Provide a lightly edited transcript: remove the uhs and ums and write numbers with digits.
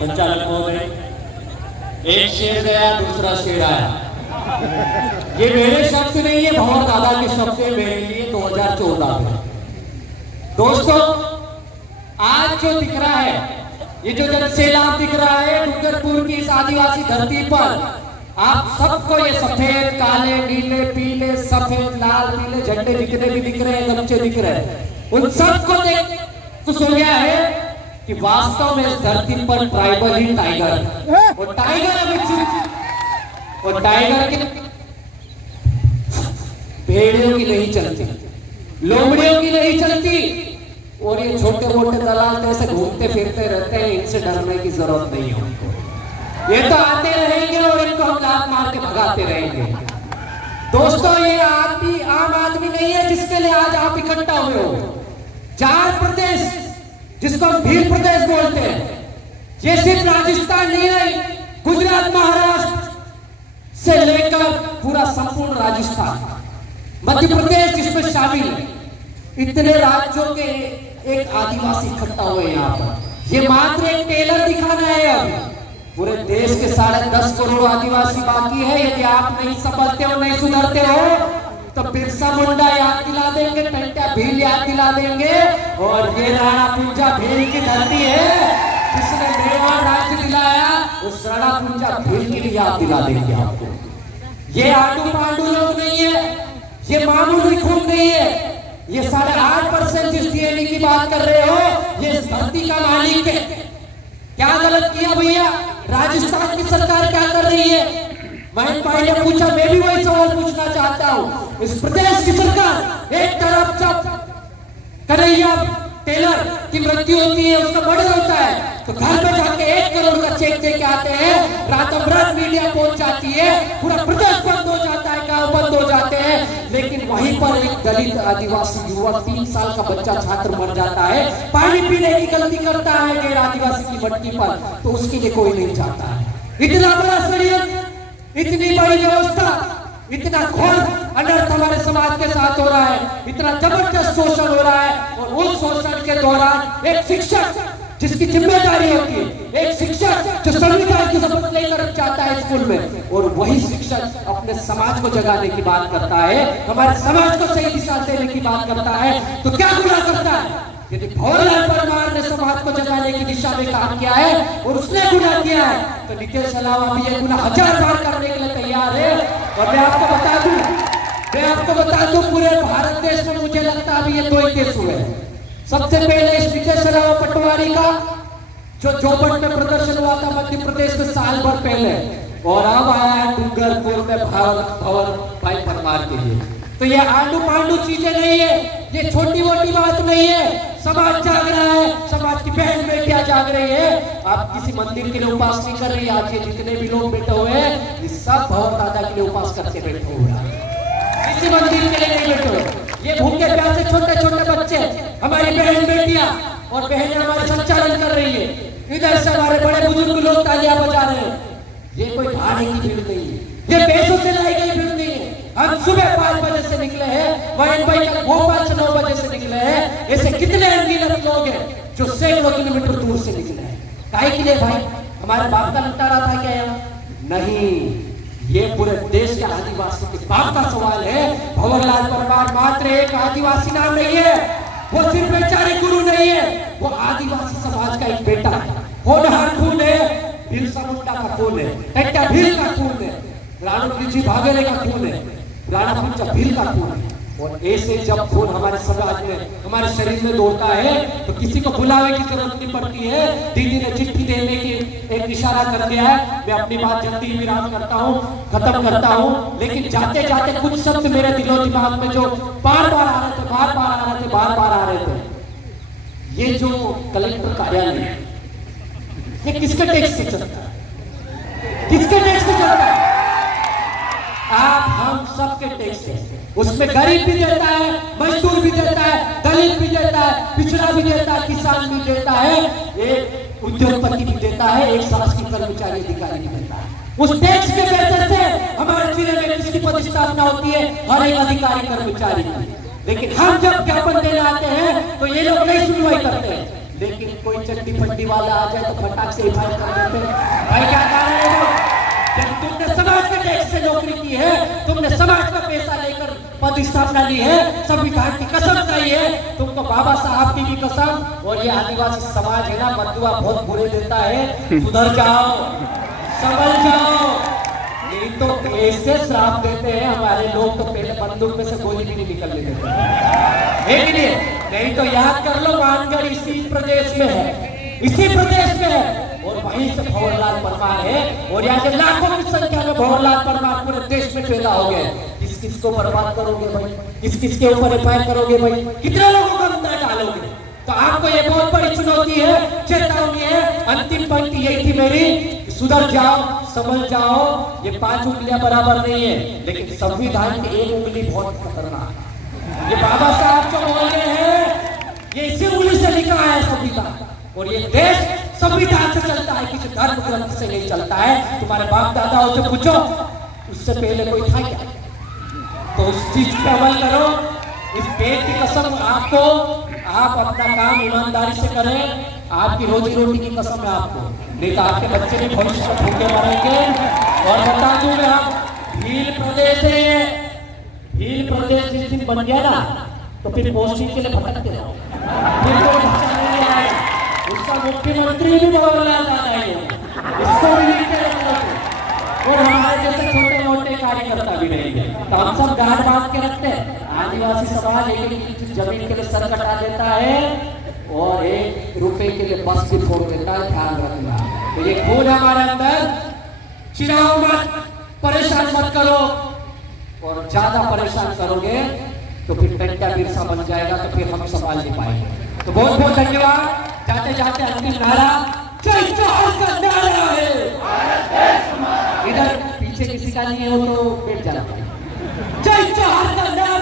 संचालक महोदय, एक शेर गया दूसरा शेर आया। ये मेरे शब्द नहीं है, भंवर दादा के शब्द है मेरे लिए 2014 में। दोस्तों, आज जो दिख रहा है, ये जो जनसैलाब दिख रहा है डूंगरपुर की इस आदिवासी धरती पर, आप सबको ये सफेद काले नीले पीले सफेद लाल पीले झंडे जितने भी दिख रहे हैं, गमछे दिख रहे हैं, उन सबको देख खुश हो गया है कि वास्तव में इस धरती पर ट्राइबल ही टाइगर है। और टाइगर के भेड़ियों की नहीं चलती, लोमड़ियों की नहीं चलती, और ये छोटे मोटे दलाल ऐसे घूमते फिरते रहते हैं, इनसे डरने की जरूरत नहीं है उनको। ये तो आते रहेंगे और इनको हम लात मार के भगाते रहेंगे। दोस्तों, ये आदमी आम आदमी नहीं है जिसके लिए आज आप इकट्ठा हुए हो। चार प्रदेश जिसको हम भील प्रदेश बोलते हैं, ये सिर्फ राजस्थान नहीं है, गुजरात महाराष्ट्र से लेकर पूरा संपूर्ण राजस्थान, मध्य प्रदेश जिसमें शामिल है, इतने राज्यों के एक आदिवासी इकट्ठा हुए यहाँ पर। ये मात्र एक टेलर दिखाना है। अब पूरे देश के 10.5 करोड़ आदिवासी बाकी है। यदि आप नहीं संभलते हो, नहीं सुधरते हो, तो बिरसा मुंडा याद दिला देंगे, टंट्या भील याद दिला देंगे, और ये राणा पुंजा भील की धरती है जिसने मेवाड़ राज्य दिलाया, उस राणा पुंजा भील की भी याद दिला देंगे आपको। ये आडू पांडू लोग नहीं है, ये मामूली खून नहीं है। ये 8.5% जिस डीएनए की बात कर रहे हो, ये इस धरती का मालिक है। क्या गलत किया भैया? राजस्थान की सरकार क्या कर रही है? महेंद्र भाई ने पूछा, मैं भी वही सवाल पूछना चाहता हूं। इस प्रदेश की सरकार एक तरफ जब कन्हैया टेलर की मृत्यु होती है, उसका मर्डर होता है, तो घर में जाके 1 करोड़ का चेक दे के आते हैं, रातों रात मीडिया पहुंच जाती है, पूरा प्रदेश बंद हो जाता है, गांव बंद हो जाते हैं, लेकिन वहीं पर एक दलित आदिवासी युवक 3 साल का बच्चा छात्र मर जाता है, पानी पीने की गलती करता है गैर आदिवासी की मट्टी पर, तो उसके लिए कोई नहीं चाहता है। इतना बड़ा षड्यंत्र, इतनी बड़ी व्यवस्था, इतना घोर अनर्थ हमारे समाज के साथ हो रहा है, इतना जबरदस्त शोषण हो रहा है, और उस शोषण के दौरान एक शिक्षक जिसकी जिम्मेदारी होती है, एक शिक्षक जो संविधान की शपथ लेकर जाता है स्कूल में, और वही शिक्षक अपने समाज को जगाने की बात करता है, हमारे समाज को सही दिशा देने की बात करता है, तो क्या गुनाह करता है? यदि भंवरलाल परमार ने समाज को जगाने की दिशा में काम किया है और उसने गुनाह किया है, तो नीतीश अलावा भी ये गुनाह 1000 बार करने के लिए तैयार है। और मैं आपको बता दूं, पूरे भारत देश में मुझे लगता है अभी ये 2 ही केस हुए। सबसे पहले इस नीतीश अलावा पटवारी का जो जोबट में प्रदर्शन हुआ था मध्य प्रदेश में साल भर पहले, और अब आया है डूंगरपुर में भंवर भाई परमार के लिए। तो ये आंडू पांडू चीजें नहीं है, ये छोटी मोटी बात नहीं है। समाज जाग रहा है, समाज की बहन बेटियां जाग रही है। आप किसी मंदिर के लिए उपास नहीं कर रही, आज ये जितने भी लोग बैठे हुए हैं, ये सब भंवर दादा के लिए उपास करके बैठे हुए हैं, किसी मंदिर के लिए नहीं बैठे हुए। ये भूखे प्यासे छोटे छोटे बच्चे, हमारी बहन बेटियां और बहनें हमारे संचालन कर रही है, इधर से हमारे बड़े बुजुर्ग लोग तालियां बजा रहे हैं। ये कोई भाड़े की भीड़ नहीं है, ये पैसों से लाई गई भीड़ नहीं है। हम सुबह 5 बजे से निकले हैं, महेंद्र भाई कल भोपाल से 9 बजे से निकले हैं। ऐसे कितने अनगिनत लोग हैं जो सैकड़ों किलोमीटर दूर से निकले हैं। काहे के लिए भाई? हमारे बाप का लुटारा था क्या यहाँ? नहीं, ये पूरे देश के आदिवासी के बाप का सवाल है। भंवरलाल परमार मात्र एक आदिवासी नाम नहीं है, वो सिर्फ वैचारिक गुरु नहीं है, वो आदिवासी समाज का एक बेटा है, होनहार खून है, बिरसा मुंडा का खून है, टंट्या भील का खून है, राणा भागेरे का खून है, राणा पुंजा भील का खून है। और ऐसे जब खून हमारे समाज में, हमारे शरीर में दौड़ता है, तो किसी को बुलावे की जरूरत नहीं पड़ती है। दीदी ने चिट्ठी देने की एक इशारा कर दिया है। मैं अपनी बात जल्दी विराम करता हूँ, खत्म करता हूँ, लेकिन जाते जाते कुछ शब्द मेरे दिलो दिमाग में जो बार बार आ रहे थे, बार बार आ रहे थे। ये जो कलेक्टर कार्यालय, ये किसके टैक्स से चलता है? किसके टैक्स से चलता है? आप हम सबके टैक्स है। उसमें गरीब भी देता है, मजदूर भी देता है, दलित भी देता है, पिछड़ा भी देता है, किसान भी देता है, एक उद्योगपति भी देता है, एक शासकीय कर्मचारी अधिकारी भी देता है। उस टैक्स के पैसे से हमारे जिले में किसकी पदस्थापना होती है? हर एक अधिकारी कर्मचारी की। लेकिन हम जब ज्ञापन देने आते हैं तो ये लोग नहीं सुनवाई करते हैं। लेकिन कोई चट्टी पट्टी वाला आ जाए तो फटाक से फाइल कर देते हैं। भाई क्या कारण है वो? जब तुमने समाज के टैक्स से नौकरी की है, तुमने समाज का पैसा लेकर पद स्थापना ली है, संविधान की कसम खाई है, तुमको बाबा साहब की भी कसम। और ये आदिवासी समाज है ना, बदुआ बहुत बुरे देता है, सुधर जाओ, संभल जाओ, नहीं तो ऐसे श्राप देते हैं हमारे लोग तो पहले बंदूक में से गोली भी नहीं निकलने देते हैं। नहीं तो याद कर लो, मानगढ़ इसी प्रदेश में है, इसी प्रदेश में है, और वहीं से भंवरलाल परमार है, और यहाँ के लाखों की संख्या में भंवरलाल परमार पूरे देश में पैदा हो गए। किस किस को बर्बाद करोगे भाई? किस किस के ऊपर एफआईआर करोगे भाई? कितने लोगों को अंदर डालोगे? तो आपको ये बहुत बड़ी चुनौती है, चेतावनी है। अंतिम पंक्ति यही थी मेरी, सुधर जाओ, समझ जाओ। ये 5 उंगलियां बराबर नहीं है, लेकिन संविधान की एक उंगली बहुत खतरनाक है। ये बाबा साहब जो बोल रहे हैं, ये इसी उंगली से लिखा है संविधान, और ये देश संविधान से चलता है, किसी धर्म ग्रंथ से नहीं चलता है। तुम्हारे बाप दादाओं से पूछो, उससे पहले कोई था क्या? तो उस चीज पे अमल करो। इस पेट की कसम आपको, आप अपना काम ईमानदारी से करें, आपकी रोजी रोटी की कसम है आपको, नहीं तो आपके बच्चे भी भविष्य में भूखे मरेंगे। और बता दूं मैं, हम भील प्रदेश है, भील प्रदेश जिस दिन बन गया ना, तो फिर पोस्टिंग के लिए भटकते रहो, फिर कोई बच्चा नहीं आएगा। उसका मुख्यमंत्री भी भंवरलाल दादा ही है, इसको भी लिख के रखो। और हमारे जैसे छोटे मोटे कार्यकर्ता भी रहेंगे, तो हम सब गांठ बांध के रखते हैं। आदिवासी समाज एक इंच जमीन के लिए सर कटा देता है और 1 रुपए के लिए बस भी फोड़ देता है, ध्यान रखना। तो ये खून हमारे अंदर, चिढ़ाओ मत, परेशान मत करो, और ज्यादा परेशान करोगे तो फिर टंटा बिरसा बन जाएगा, तो फिर हम संभाल नहीं पाएंगे। तो बहुत बहुत धन्यवाद। जाते जाते अंतिम नारा, जय जोहर का नारा है। इधर पीछे किसी का नहीं है, वो तो बैठ जाना। जय जोहर का नारा